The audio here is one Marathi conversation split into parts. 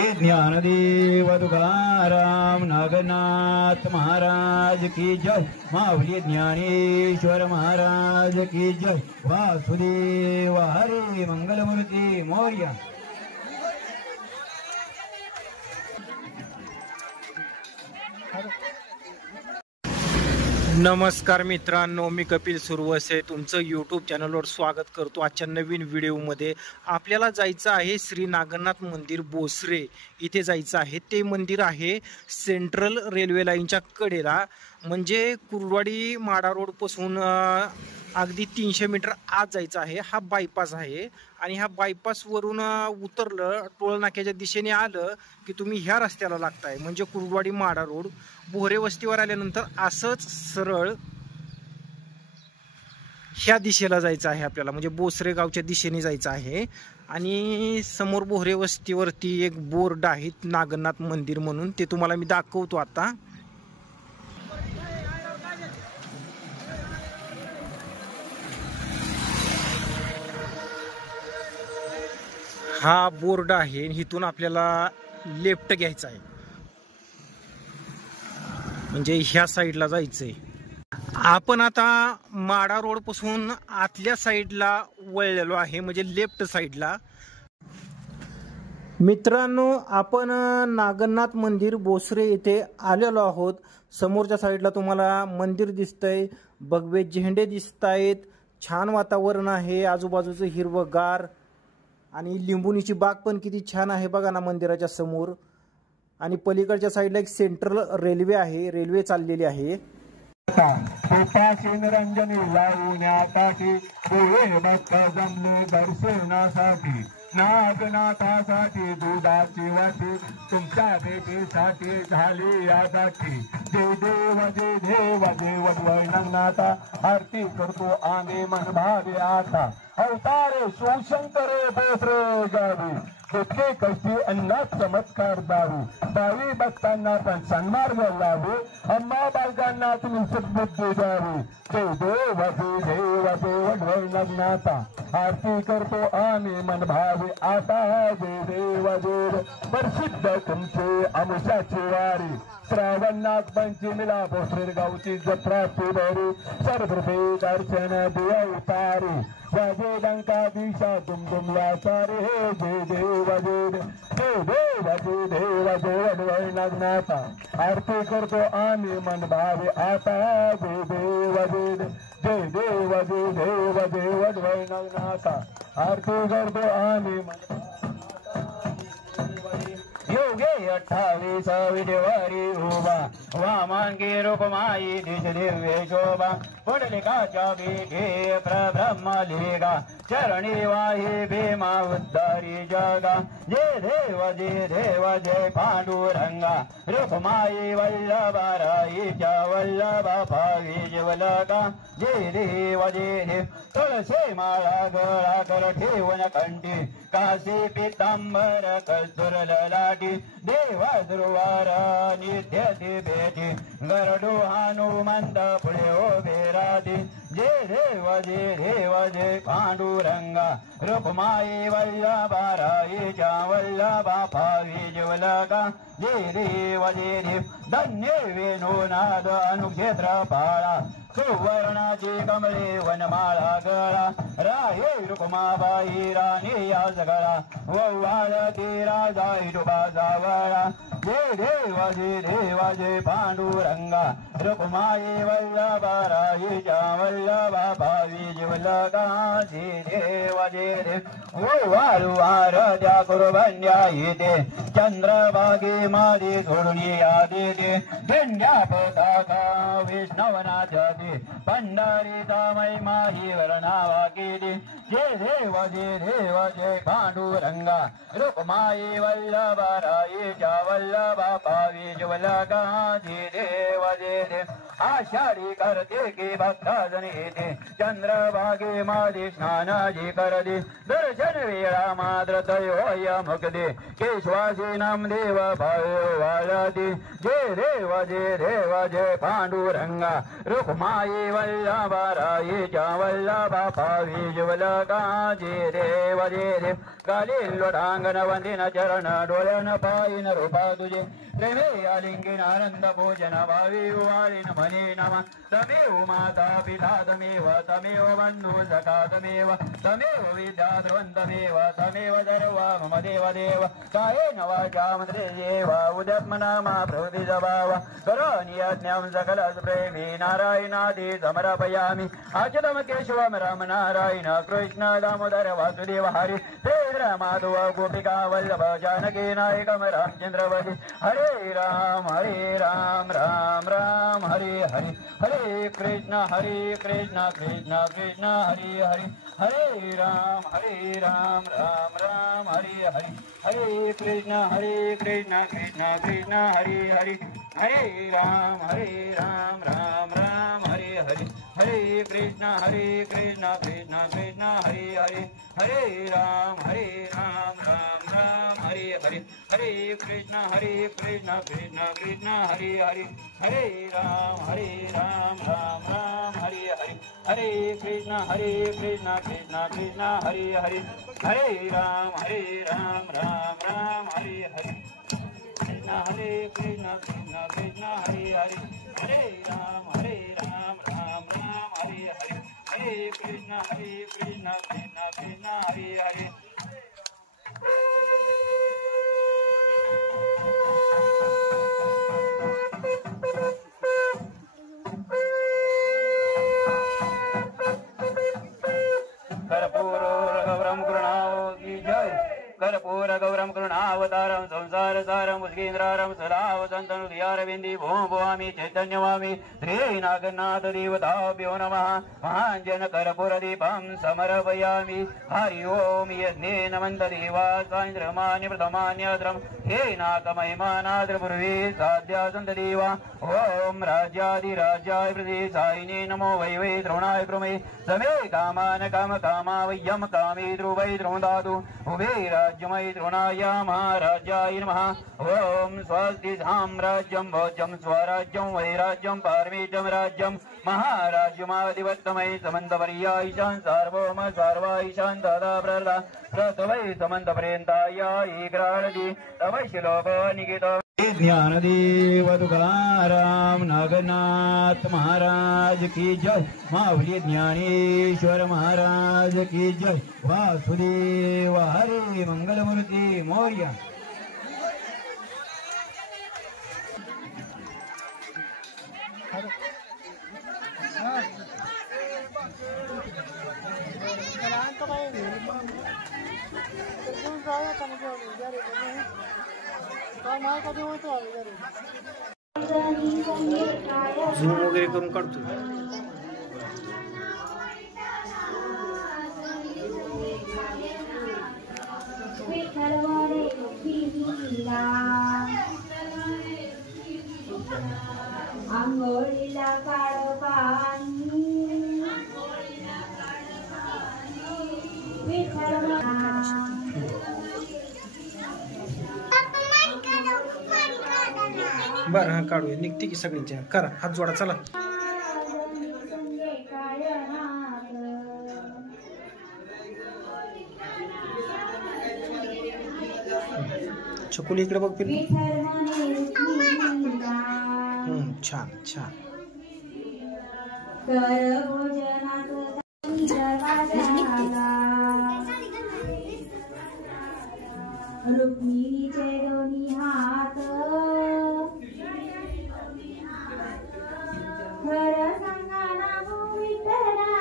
ज्ञानदेव तुकाराम नागनाथ महाराज की जय। माऊली ज्ञानेश्वर महाराज की जय। वासुदेव हरे मंगलमूर्ती मोरया। नमस्कार मित्रांनो, मी कपिल सुरवसे तुमचं यूट्यूब चॅनलवर स्वागत करतो। आजच्या नवीन व्हिडिओमध्ये आपल्याला जायचं आहे श्री नागनाथ मंदिर बोसरे इथे जायचं आहे। ते मंदिर आहे सेंट्रल रेल्वे लाईनच्या कडेला, म्हणजे कुर्डवाडी माडा रोड पासून अगदी 300 मीटर आत जायचं आहे। हा बायपास आहे आणि ह्या बायपास वरून उतरलं टोल नाक्याच्या दिशेने आलं की तुम्ही ह्या रस्त्याला लागताय, म्हणजे कुर्डवाडी माडा रोड बोहरे वस्तीवर आल्यानंतर असंच सरळ ह्या दिशेला जायचं आहे आपल्याला, म्हणजे बोसरे गावच्या दिशेने जायचं आहे। आणि समोर बोहरे वस्तीवरती एक बोर्ड आहे नागनाथ मंदिर म्हणून, ते तुम्हाला मी दाखवतो आता। हा बोर्ड आहे, इथून आपल्याला लेफ्ट घ्यायचा आहे, म्हणजे ह्या साईडला जायचंय। आपण आता माडा रोड पासून आतल्या साईडला वळलेलो आहे, म्हणजे लेफ्ट साईडला। मित्रांनो, आपण नागनाथ मंदिर बोसरे येथे आलेलो आहोत। समोरच्या साईडला तुम्हाला मंदिर दिसतंय, भगवे झेंडे दिसत आहेत, छान वातावरण आहे, आजूबाजूचं हिरवगार आणि लिंबुनीची बाग पण किती छान आहे बघा ना मंदिराच्या समोर। आणि पलीकडच्या साईडला एक सेंट्रल रेल्वे आहे, रेल्वे चाललेली आहे। निरंजनी लावण्यासाठी भक्त जमले दर्शनासाठी, नागनाथासाठी दुधाची वाटी तुमच्या भेटीसाठी झाली यासाठी। जय देव जय देव जय वडवळ नागनाथा, आरती करतो आम्ही मन भावे आता। अवतारे शिवशंकर बोसरे गावी, जितके कष्टी अन्नात चमत्कार दारू, भावी भक्तांना पण सन्मार्ग लावू, अम्मा बालकांना तुम्ही सद्बुद्धी द्यावी। जय देव जय देव जय वडवळ नागनाथा, आरती करतो आम्ही मन भावे आता। जय देव देव प्रसिद्ध तुमचे आमुषाची वारी, श्रावणात पंचमीला बोसरे गावची जत्रा सुधारी, सर्वृपे दर्शन देव उतारी, वाजे डंका दिशा दुमदुमला सारे। जय देव जय देव जय देव जय वडवळ नागनाथा, आरती करतो आम्ही मन भावे आता। जय देव जय देव जय देव जय वडवळ नागनाथा, आरती करतो आम्ही मन योगे 28 विधवारी उभा, वामांगी रूपमाई दिश दिव्य शोभा, पुंडलिकाच्या पीठे प्रब्रह्म लिगा, चरणी वाही भीमा उद्धारी जगा। जय देव जय पांडुरंगा, रूपमाई वल्लभाराईच्या वल्लभा भावी जीवलगा। जय देव तुळशी माळा गळा कर ठेवून कंठी, काशी पितांबर कस्तुर ललाटी, देवा दुर्वार नित्य भेटी, गरडू हनुमंत पुढे उभे राहती। जय देव जय पांडुरंगा, रूपमाई वल्लभाराईच्या वल्लभा भावी जीवलगा। जय देव धन्य वेणुनाद अनुक्षेत्र पाळा, सुवर्णाची कमळे वनमाळा गळा, राहे रुक्माबाई राणी या जगळा, वव्वाळ ती राजा इटुबा जावळा। जय देव जय पांडुरंगा, रुक्माई वल्लभाराईच्या वल्लभा भावी जीवलगा। जय देव वव्वाळ त्या कुरबंड्या येते, चंद्रभागी मादी झोडून आदेते, झेंड्या पताका विष्णवनाथ पंढरीचा महिमा ही वर्णावा केली। जय देव जय पांडुरंगा, रूपमाई वल्लभाराईच्या वल्लभा भावी जीवलगा। जय देव आषाढी करते की भक्तजन येते, चंद्रभागे मादी स्नानाजी करते, दर्शन वेळा मात्र तयोय मुक्ती, केशवासी नामदेव भावे वाळती। जय देव जय पांडुरंगा, रूपमाई वल्लभाराईच्या वल्लभा भावी जीवलगा। जय देव गालील लोटांगण वंदिन चरण डोळ्यान पायीन रूपा तुझे प्रेमे आलिंगीन आनंद भोजन भावी उवाळीन म्हणे नम तमेव माता पिता तमेव तमेव बंधू सखा तमेव तमेव विद्या ध्रुवन्तमेव तमेव सर्व मम देव देव कायेन वाचा मन्त्रेयेव उद्यत्मनामा प्रभृति स्वभाव करोमि यज्ञं सकल प्रेमी नारायणादि समर्पयामि अच्युतं केशवं राम नारायण कृष्ण दामोदर वासुदेव हरि श्री माधव गोपिका वल्लभ जानकी नायकं रामचन्द्रवति हरे राम राम राम हरे हरे हरे कृष्ण कृष्ण कृष्ण हरे हरे हरे राम राम राम हरे हरे हरे कृष्ण कृष्ण कृष्ण हरे हरे हरे राम राम राम हरे हरे हरे कृष्ण कृष्ण कृष्ण हरे हरे हरे राम राम राम हरे हरे हरे कृष्ण कृष्ण कृष्ण हरे हरे हरे राम राम राम हरे हरे हरे कृष्ण कृष्ण कृष्ण हरे हरे हरे राम राम हरे हरे हरे कृष्ण कृष्ण हरे हरे हरे राम राम हरे हरे हरे कृष्ण कृष्ण कृष्ण हरे हरे कर्पूर गौरम कृणाव की जय कर्पूर गौरम कृणावतारम संसार सारम उद्गीन्द्रारम सदा वसंतनु दियारविंदी भूम भवामी चैतन्यवामी श्री नागनाथ देवताभ्यो नमः महांजन कर्पूर दीपं समर्पयामि हरि ओम यज्ञेन मंत देवा साइन्द्रमान्य प्रथमान्यद्रम हे नाकमहिमानाद्रपूर्वे साध्या सन्त देवा ओम राज्याधिराज्याय प्रदेशायिने नमो वै वै द्रोणाय प्रमे समे कामान काम कामा वय्यम कामे ध्रुवै द्रोणादु उभे राज्यमय द्रोणाय महाराजाय नमः ओम स्वस्ति साम्राज्यं भोज्यं स्वराज्यं वैराज्यं पारमेत्यं राज्यं महाराज्यमाधिपत्यमय समन्तपर्यायिषां सार्वभौम सर्वायिषां तदा प्रदा प्रतवै समन्तपर्यन्ताय एग्राणति तव श्लोको निकेतो ज्ञानदेव तुकाराम नागनाथ महाराज की जय माऊली ज्ञानेश्वर महाराज की जय वासुदेव हरे मंगलमूर्ती मोर्या झूम वगैरे करून काढतो. आंघोळीला काळ पाणी बरं हा काढूया निघते की सगळींच्या करा हात जोडा चला. चकुली इकडे बघ फिर. छान छान. रुक्मिणीचे दोन्ही हात खरं सांगा ना विठ्ठला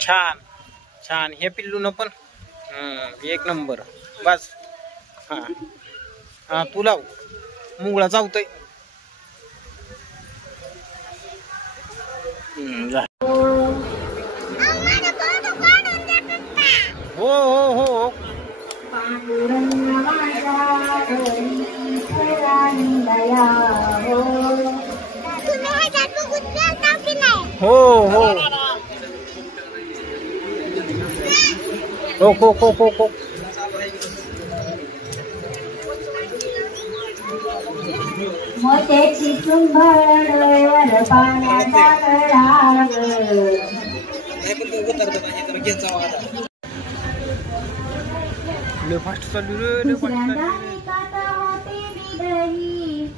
छान छान. हे पिल्लून पण एक नंबर. बस हा हा तू लाव. मुंगळा चावतोय. हो हो हो. हो हो हो हो हो हो. मोत्याची चुंबळ डोळ्यावर पाण्याचा कडाग लय फास्ट चालू रे, लय फास्ट दुसऱ्यांदा चालू. एकात होते बिदरी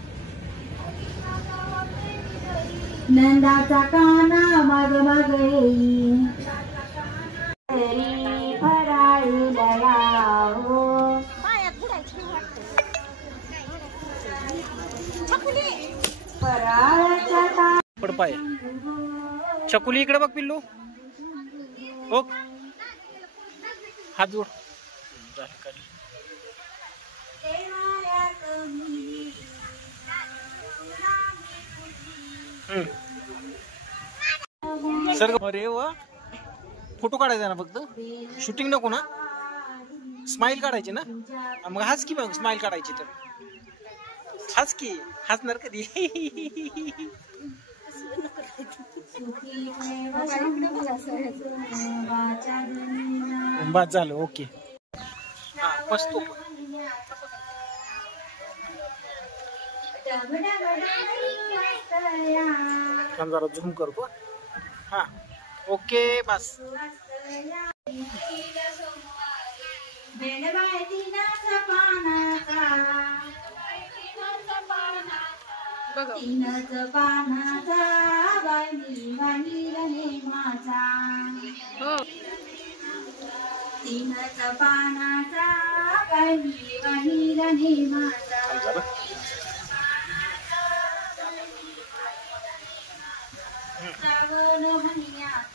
नंदाचा काना मग मग येई घरी फराळी दयावो फराळाच्या पड पाय. चकुली इकडे बघ पिल्लू. हो हात जोड. झालं खाली. सर अरे वा, फोटो काढायचा ना फक्त, शूटिंग नको ना. स्माइल काढायची ना. मग हाच की, मग स्माइल काढायची तर हाच की. हसणार कधी. बस झालं. ओके. हा बसतो. जरा झूम करतो. हा ओके बस. तीनच पानाचा बाई वाणी नेमाचा तीनच पानाचा बाई वाणी नेमाचा श्रावण महिन्यात